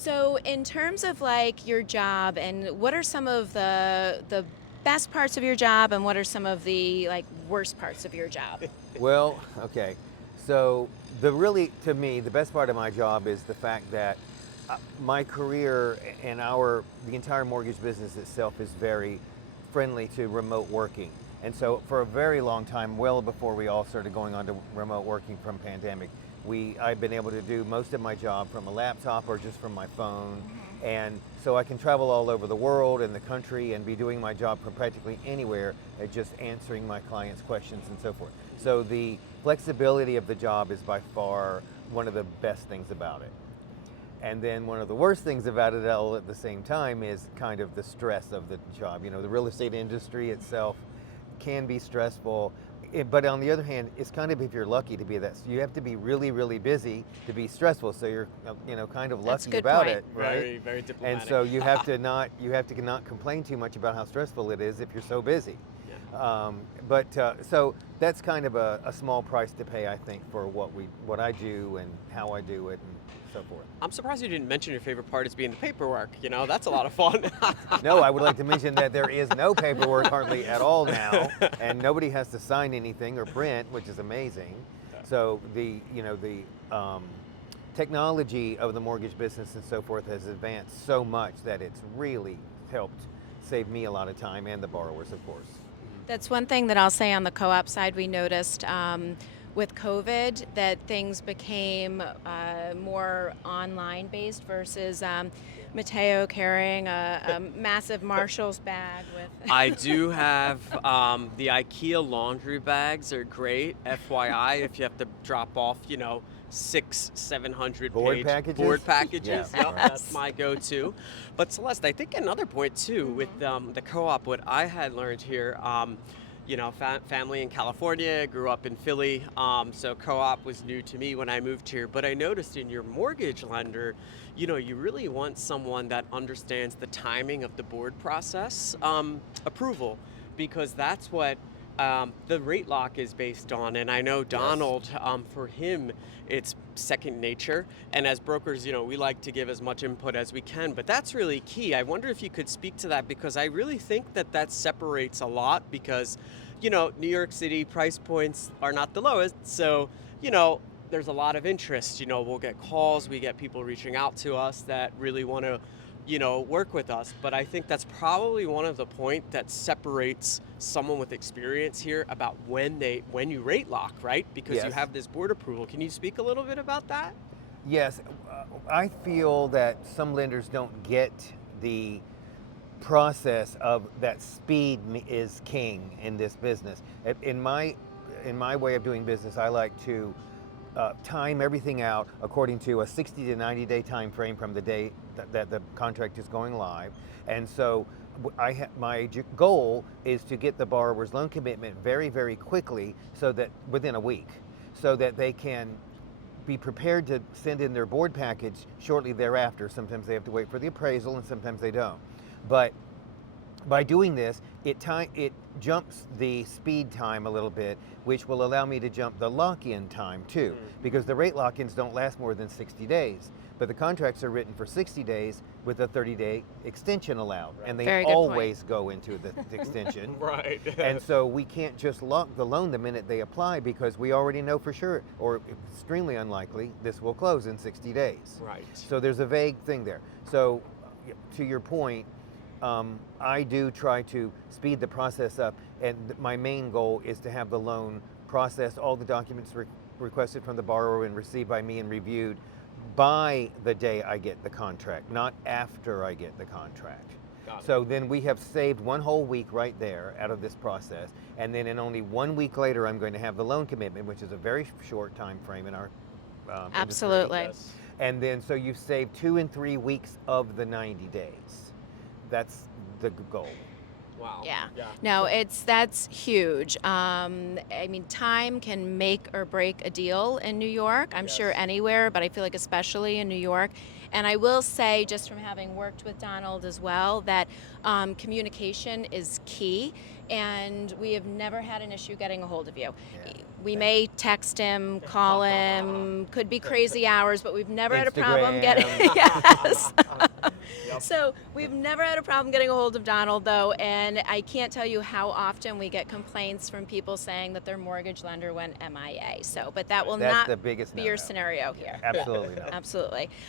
So, in terms of like your job, and what are some of the best parts of your job, and what are some of the like worst parts of your job? Well, okay. So the really, to me, the best part of my job is the fact that my career and the entire mortgage business itself is very friendly to remote working. And so for a very long time, well before we all started going on to remote working from pandemic, I've been able to do most of my job from a laptop or just from my phone. Mhm. And so I can travel all over the world and the country and be doing my job from practically anywhere, just answering my clients' questions and so forth. So the flexibility of the job is by far one of the best things about it. And then one of the worst things about it all at the same time is kind of the stress of the job. You know, the real estate industry itself can be stressful. But on the other hand, it's kind of, if you're lucky to be that, so you have to be really, really busy to be stressful. So you're, kind of That's a lucky good about point. it, right? Very, very And diplomatic. so you have to not complain too much about how stressful it is if you're so busy. Yeah. So that's kind of a small price to pay, I think, for what I do and how I do it and so forth. I'm surprised you didn't mention your favorite part is being the paperwork. That's a lot of fun. No, I would like to mention that there is no paperwork hardly at all now, and nobody has to sign anything or print, which is amazing. So the technology of the mortgage business and so forth has advanced so much that it's really helped save me a lot of time and the borrowers, of course. That's one thing that I'll say on the co-op side. We noticed with COVID that things became more online based versus Mateo carrying a massive Marshall's bag with. I do have the IKEA laundry bags are great. FYI, if you have to drop off, 700 Board page packages? board packages. Yeah, Yep, right. that's my go-to. But Celeste, I think another point too with the co-op, what I had learned here. Family in California, grew up in Philly, so co-op was new to me when I moved here. But I noticed in your mortgage lender, you really want someone that understands the timing of the board process approval, because that's what the rate lock is based on. And I know Donald, for him, it's second nature. And as brokers, we like to give as much input as we can, but that's really key. I wonder if you could speak to that, because I really think that separates a lot, because, New York City price points are not the lowest. So, there's a lot of interest. We'll get calls, we get people reaching out to us that really want to work with us. But I think that's probably one of the point that separates someone with experience here about when you rate lock, right? Because you Yes. have this board approval. Can you speak a little bit about that? Yes, I feel that some lenders don't get the process of that speed is king in this business. In my way of doing business, I like to time everything out according to a 60 to 90 day time frame from the day that the contract is going live. And so my goal is to get the borrower's loan commitment very, very quickly, so that within a week, so that they can be prepared to send in their board package shortly thereafter. Sometimes they have to wait for the appraisal and sometimes they don't. But by doing this, it jumps the speed time a little bit, which will allow me to jump the lock-in time too, because the rate lock-ins don't last more than 60 days. But the contracts are written for 60 days with a 30-day extension allowed, and they Very good point. always go into the extension. Right. And so we can't just lock the loan the minute they apply, because we already know for sure, or extremely unlikely, this will close in 60 days. Right. So there's a vague thing there. So to your point, I do try to speed the process up, and my main goal is to have the loan processed, all the documents requested from the borrower and received by me and reviewed by the day I get the contract, not after I get the contract. Got it. So then we have saved one whole week right there out of this process, and then in only 1 week later I'm going to have the loan commitment, which is a very short time frame in our industry. Absolutely. Yes. And then so you save 2 and 3 weeks of the 90 days. That's the goal. Wow. Yeah. No, that's huge. I mean, time can make or break a deal in New York. I'm sure Yes. anywhere, but I feel like especially in New York. And I will say, just from having worked with Donald as well, that communication is key, and we have never had an issue getting a hold of you. Yeah. we may text him, call him, could be crazy hours, but we've never had a problem getting Instagram. yes. Yep. So we've never had a problem getting a hold of Donald though, and I can't tell you how often we get complaints from people saying that their mortgage lender went MIA. So, but that will That's not the biggest be your no-no. scenario here. Absolutely not. Absolutely.